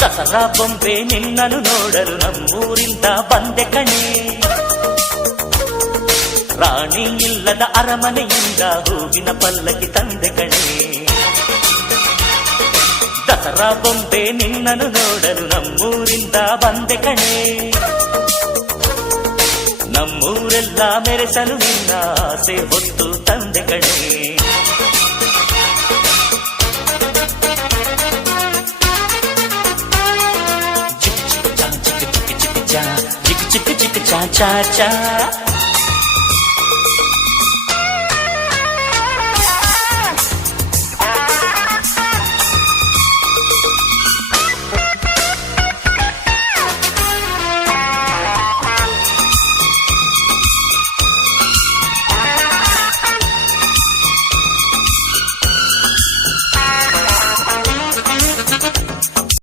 ದಸರಾ ಬೊಂಬೆ ನಿನ್ನನ್ನು ನೋಡಲು ನಮ್ಮೂರಿಂದ ಬಂದೆ ಕಣೆ. ರಾಣಿ ಇಲ್ಲದ ಅರಮನೆಯಿಂದ ಹೂವಿನ ಪಲ್ಲಕ್ಕಿ ತಂದೆ ಕಣೆ. ದಸರಾ ಬೊಂಬೆ ನಿನ್ನನ್ನು ನೋಡಲು ನಮ್ಮೂರಿಂದ ಬಂದೆ ಕಣೆ. ನಮ್ಮೂರೆಲ್ಲ ಮೆರೆಸಲು ನಿನ್ನ ಆಸೆ ಹೊತ್ತು ತಂದೆ ಕಣೆ. ಚಿಕ್ಕ ಚಿಕ್ಕ ಚಾ ಚಾ ಚಾ